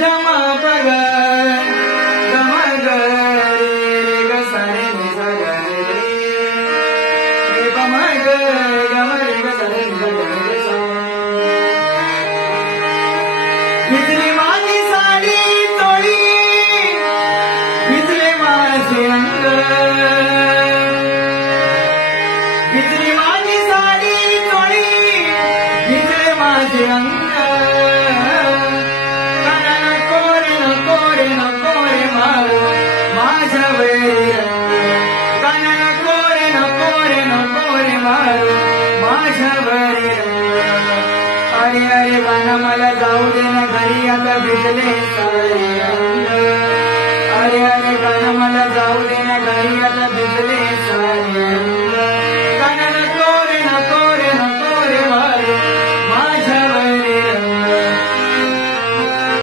धम पग गम ग रे ग सा रे नि सा ग रे गम ग गम रे ग सा रे नि सा ग रे सा भिजली माझी साडी तोळी भिजले माझे अंग भिजली माझी साडी तोळी भिजले माझे अंग अरे अरे गाणं मला जाऊ दे ना घरी आता भिजले सारे